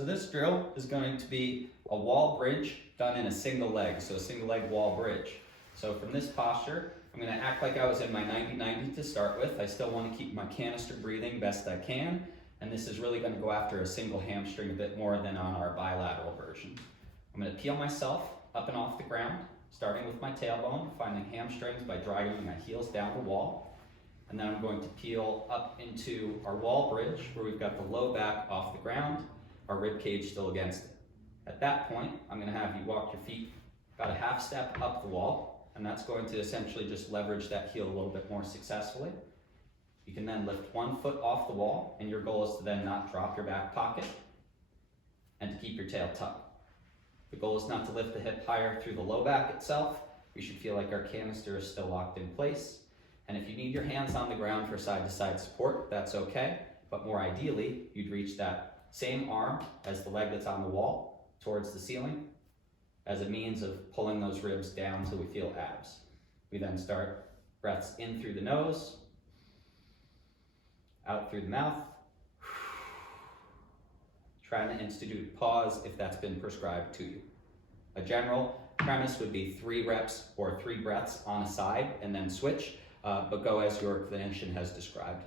So this drill is going to be a wall bridge done in a single leg, so a single leg wall bridge. So from this posture, I'm going to act like I was in my 90-90 to start with. I still want to keep my canister breathing best I can, and this is really going to go after a single hamstring a bit more than on our bilateral version. I'm going to peel myself up and off the ground, starting with my tailbone, finding hamstrings by driving my heels down the wall. And then I'm going to peel up into our wall bridge where we've got the low back off the ground, our rib cage still against it. At that point, I'm going to have you walk your feet about a half step up the wall, and that's going to essentially just leverage that heel a little bit more successfully. You can then lift one foot off the wall, and your goal is to then not drop your back pocket and to keep your tail tucked. The goal is not to lift the hip higher through the low back itself. We should feel like our canister is still locked in place. And if you need your hands on the ground for side-to-side support, that's okay. But more ideally, you'd reach that same arm as the leg that's on the wall towards the ceiling as a means of pulling those ribs down till we feel abs. We then start breaths in through the nose, out through the mouth. Trying to institute pause if that's been prescribed to you. A general premise would be 3 reps or 3 breaths on a side and then switch, but go as your clinician has described.